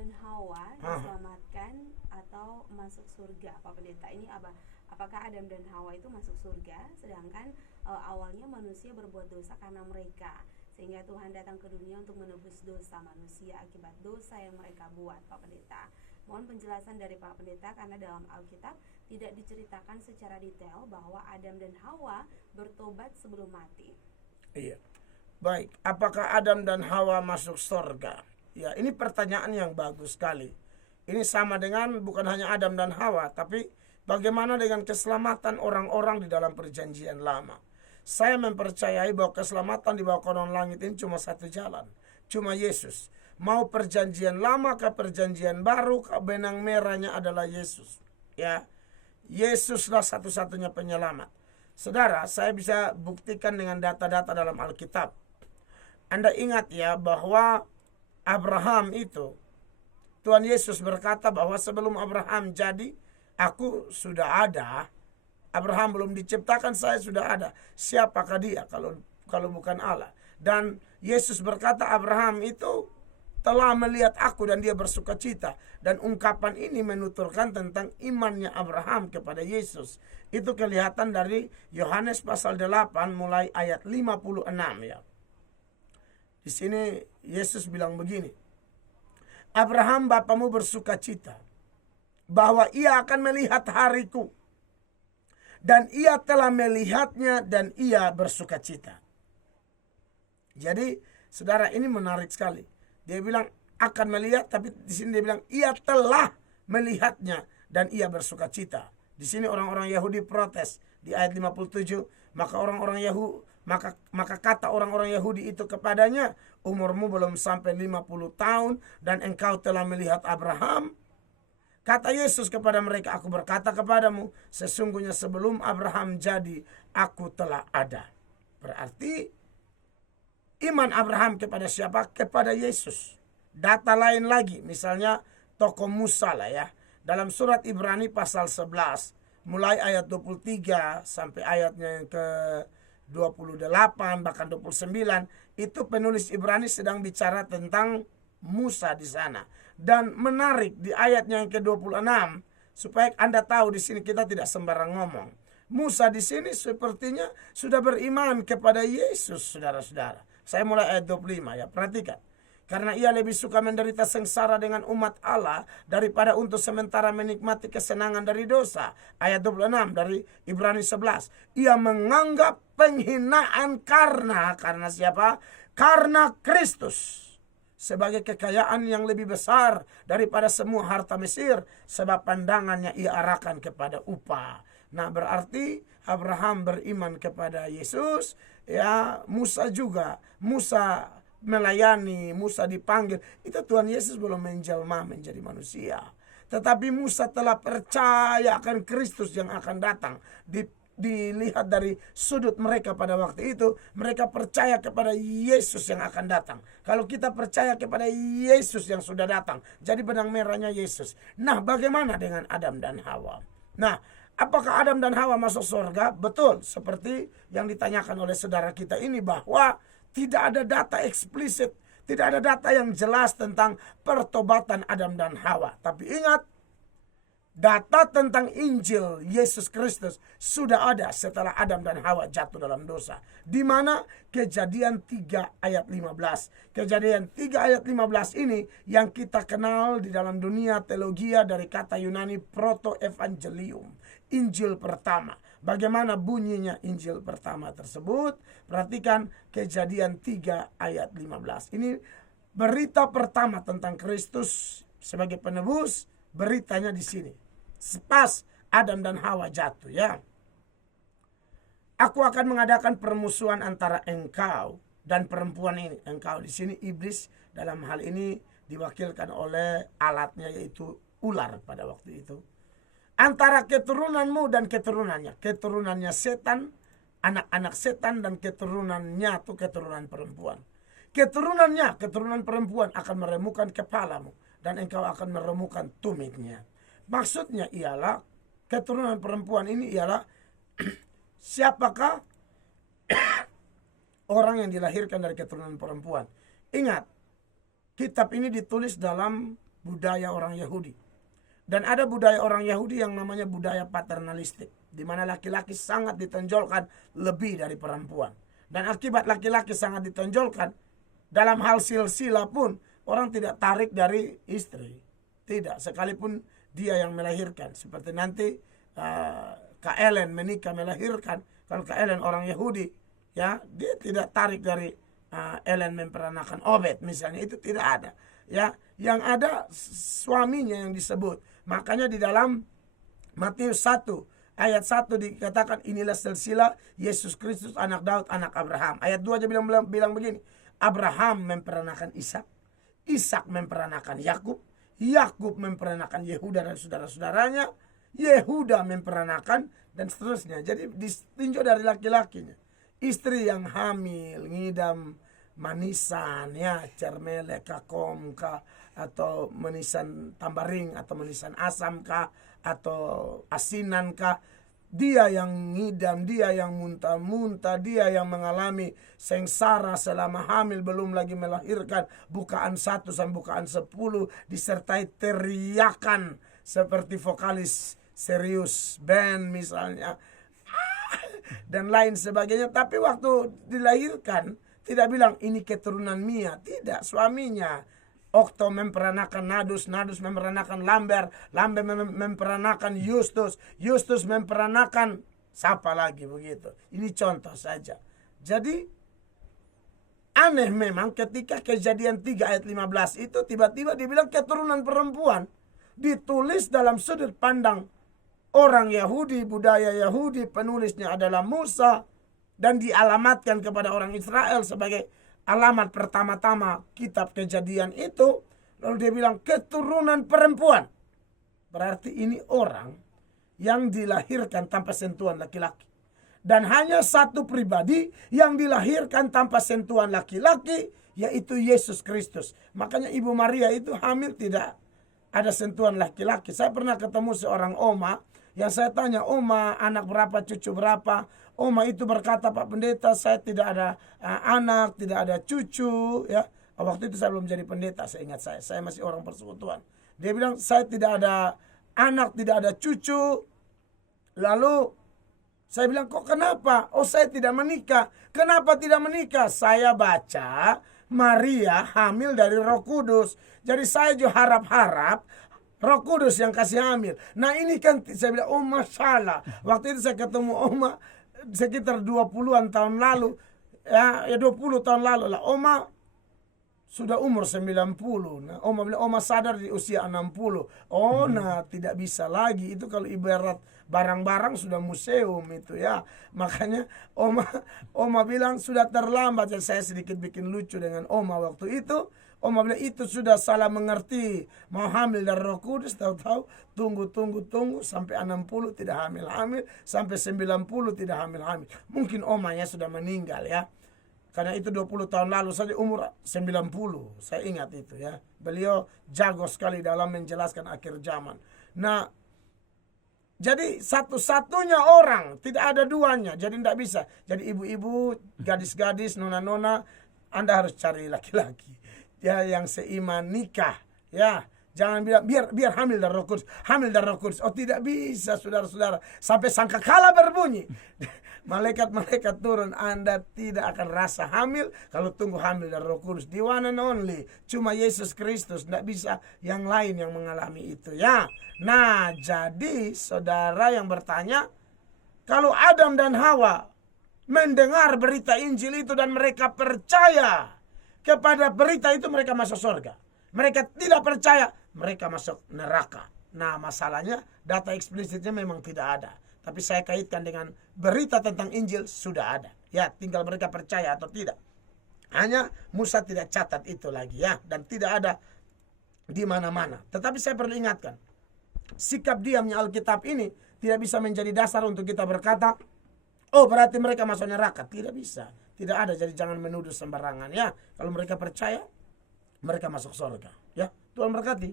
dan Hawa diselamatkan atau masuk surga, Pak Pendeta? Ini apakah Adam dan Hawa itu masuk surga, sedangkan awalnya manusia berbuat dosa karena mereka, sehingga Tuhan datang ke dunia untuk menebus dosa manusia akibat dosa yang mereka buat, Pak Pendeta? Mohon penjelasan dari Pak Pendeta, karena dalam Alkitab tidak diceritakan secara detail bahwa Adam dan Hawa bertobat sebelum mati. Iya. Baik, apakah Adam dan Hawa masuk surga? Ya, ini pertanyaan yang bagus sekali. Ini sama dengan bukan hanya Adam dan Hawa, tapi bagaimana dengan keselamatan orang-orang di dalam perjanjian lama? Saya mempercayai bahwa keselamatan di bawah konon langit ini cuma satu jalan, cuma Yesus. Mau perjanjian lama ke perjanjian baru, benang merahnya adalah Yesus. Ya, Yesuslah satu-satunya penyelamat. Saudara, saya bisa buktikan dengan data-data dalam Alkitab. Anda ingat ya bahwa Abraham itu, Tuhan Yesus berkata bahwa sebelum Abraham jadi, aku sudah ada. Abraham belum diciptakan, saya sudah ada. Siapakah dia kalau bukan Allah? Dan Yesus berkata Abraham itu telah melihat aku dan dia bersuka cita. Dan ungkapan ini menuturkan tentang imannya Abraham kepada Yesus. Itu kelihatan dari Yohanes pasal 8 mulai ayat 56 ya. Di sini Yesus bilang begini, Abraham bapamu bersuka cita bahwa ia akan melihat hariku, dan ia telah melihatnya dan ia bersuka cita. Jadi saudara, ini menarik sekali. Dia bilang akan melihat, tapi di sini dia bilang ia telah melihatnya dan ia bersuka cita. Di sini orang-orang Yahudi protes di ayat 57, maka kata orang-orang Yahudi itu kepadanya, umurmu belum sampai 50 tahun dan engkau telah melihat Abraham. Kata Yesus kepada mereka, aku berkata kepadamu, sesungguhnya sebelum Abraham jadi, aku telah ada. Berarti iman Abraham kepada siapa? Kepada Yesus. Data lain lagi, misalnya tokoh Musa lah ya. Dalam surat Ibrani pasal 11, mulai ayat 23 sampai ayatnya yang ke 28 bahkan 29, itu penulis Ibrani sedang bicara tentang Musa di sana. Dan menarik di ayatnya yang ke-26, supaya Anda tahu di sini kita tidak sembarang ngomong. Musa di sini sepertinya sudah beriman kepada Yesus, saudara-saudara. Saya mulai ayat 25 ya, perhatikan. Karena ia lebih suka menderita sengsara dengan umat Allah daripada untuk sementara menikmati kesenangan dari dosa. Ayat 26 dari Ibrani 11. Ia menganggap penghinaan karena siapa? Karena Kristus sebagai kekayaan yang lebih besar daripada semua harta Mesir, sebab pandangannya ia arahkan kepada upah. Nah, berarti Abraham beriman kepada Yesus, ya, Musa juga. Musa melayani, Musa dipanggil. Itu Tuhan Yesus belum menjelma menjadi manusia. Tetapi Musa telah percaya akan Kristus yang akan datang. Dilihat dari sudut mereka pada waktu itu, mereka percaya kepada Yesus yang akan datang. Kalau kita percaya kepada Yesus yang sudah datang, jadi benang merahnya Yesus. Nah, bagaimana dengan Adam dan Hawa? Nah, apakah Adam dan Hawa masuk surga? Betul, seperti yang ditanyakan oleh saudara kita ini, bahwa tidak ada data eksplisit, tidak ada data yang jelas tentang pertobatan Adam dan Hawa. Tapi ingat, data tentang Injil Yesus Kristus sudah ada setelah Adam dan Hawa jatuh dalam dosa. Di mana? Kejadian 3 ayat 15. Kejadian 3 ayat 15 ini yang kita kenal di dalam dunia teologi dari kata Yunani proto-evangelium, Injil pertama. Bagaimana bunyinya Injil pertama tersebut? Perhatikan Kejadian 3 ayat 15. Ini berita pertama tentang Kristus sebagai penebus. Beritanya di sini. Pas Adam dan Hawa jatuh ya. Aku akan mengadakan permusuhan antara engkau dan perempuan ini. Engkau di sini iblis, dalam hal ini diwakilkan oleh alatnya yaitu ular pada waktu itu. Antara keturunanmu dan keturunannya. Keturunannya setan, anak-anak setan, dan keturunannya itu keturunan perempuan. Keturunannya, keturunan perempuan akan meremukkan kepalamu dan engkau akan meremukkan tumitnya. Maksudnya ialah keturunan perempuan ini ialah siapakah orang yang dilahirkan dari keturunan perempuan. Ingat, kitab ini ditulis dalam budaya orang Yahudi. Dan ada budaya orang Yahudi yang namanya budaya paternalistik, di mana laki-laki sangat ditonjolkan lebih dari perempuan. Dan akibat laki-laki sangat ditonjolkan, dalam hal silsilah pun orang tidak tarik dari istri. Tidak, sekalipun dia yang melahirkan. Seperti nanti Kak Ellen menikah melahirkan, kalau Kak Ellen orang Yahudi, ya dia tidak tarik dari Ellen memperanakan Obed misalnya, itu tidak ada. Ya, yang ada suaminya yang disebut. Makanya di dalam Matius 1 ayat 1 dikatakan inilah silsilah Yesus Kristus anak Daud anak Abraham. Ayat 2 aja bilang begini, Abraham memperanakan Ishak, Ishak memperanakan Yakub, Yakub memperanakan Yehuda dan saudara-saudaranya, Yehuda memperanakan dan seterusnya. Jadi ditinjau dari laki-lakinya. Istri yang hamil, ngidam manisan, ya cermele kakom kah, atau manisan tambaring, atau manisan asam kah, atau asinan kah, dia yang ngidam, dia yang muntah-muntah, dia yang mengalami sengsara selama hamil belum lagi melahirkan, bukaan 1 sampai bukaan 10 disertai teriakan seperti vokalis serius band misalnya dan lain sebagainya. Tapi waktu dilahirkan tidak bilang ini keturunan Mia, tidak, suaminya. Okto memperanakan Nadus, Nadus memperanakan Lamber, Lamber memperanakan Justus, Justus memperanakan siapa lagi begitu. Ini contoh saja. Jadi aneh memang ketika Kejadian 3 ayat 15 itu tiba-tiba dibilang keturunan perempuan. Ditulis dalam sudut pandang orang Yahudi, budaya Yahudi, penulisnya adalah Musa, dan dialamatkan kepada orang Israel sebagai alamat pertama-tama kitab Kejadian itu. Lalu dia bilang keturunan perempuan. Berarti ini orang yang dilahirkan tanpa sentuhan laki-laki. Dan hanya satu pribadi yang dilahirkan tanpa sentuhan laki-laki, yaitu Yesus Kristus. Makanya Ibu Maria itu hamil tidak ada sentuhan laki-laki. Saya pernah ketemu seorang oma yang saya tanya, oma anak berapa, cucu berapa? Oma itu berkata, Pak Pendeta, saya tidak ada anak, tidak ada cucu. Ya, waktu itu saya belum jadi pendeta, saya ingat saya masih orang persekutuan. Dia bilang, saya tidak ada anak, tidak ada cucu. Lalu saya bilang, kok kenapa? Oh, saya tidak menikah. Kenapa tidak menikah? Saya baca Maria hamil dari Roh Kudus. Jadi saya juga harap-harap Roh Kudus yang kasih hamil. Nah ini kan saya bilang, oh masalah. Waktu itu saya ketemu Oma sekitar 20-an tahun lalu. Ya 20 tahun lalu lah. Oma sudah umur 90. Nah, Oma bilang, Oma sadar di usia 60. Oh, nah tidak bisa lagi. Itu kalau ibarat barang-barang sudah museum itu ya. Makanya Oma bilang sudah terlambat. Jadi saya sedikit bikin lucu dengan Oma waktu itu. Oma bilang itu sudah salah mengerti. Mau hamil dari Roh Kudus, tahu-tahu tunggu sampai 60 tidak hamil-hamil, sampai 90 tidak hamil-hamil. Mungkin omanya sudah meninggal ya. Karena itu 20 tahun lalu saja umur 90. Saya ingat itu ya. Beliau jago sekali dalam menjelaskan akhir zaman. Nah, jadi satu-satunya orang, tidak ada duanya. Jadi tidak bisa. Jadi ibu-ibu, gadis-gadis, nona-nona, Anda harus cari laki-laki ya yang seiman nikah ya. Jangan bilang biar hamil dari Roh Kudus, hamil dari Roh Kudus. Oh tidak bisa saudara-saudara, sampai sangkakala berbunyi malaikat-malaikat turun. Anda tidak akan rasa hamil kalau tunggu hamil dari Roh Kudus. The one and only, cuma Yesus Kristus, tidak bisa yang lain yang mengalami itu ya. Nah jadi saudara yang bertanya, kalau Adam dan Hawa mendengar berita Injil itu dan mereka percaya kepada berita itu, mereka masuk surga. Mereka tidak percaya, mereka masuk neraka. Nah masalahnya data eksplisitnya memang tidak ada. Tapi saya kaitkan dengan berita tentang Injil sudah ada. Ya tinggal mereka percaya atau tidak. Hanya Musa tidak catat itu lagi ya. Dan tidak ada di mana-mana. Tetapi saya perlu ingatkan, sikap diamnya Alkitab ini tidak bisa menjadi dasar untuk kita berkata, oh berarti mereka masuk neraka. Tidak bisa. Tidak ada, jadi jangan menuduh sembarangan ya. Kalau mereka percaya, mereka masuk surga. Ya, Tuhan berkati.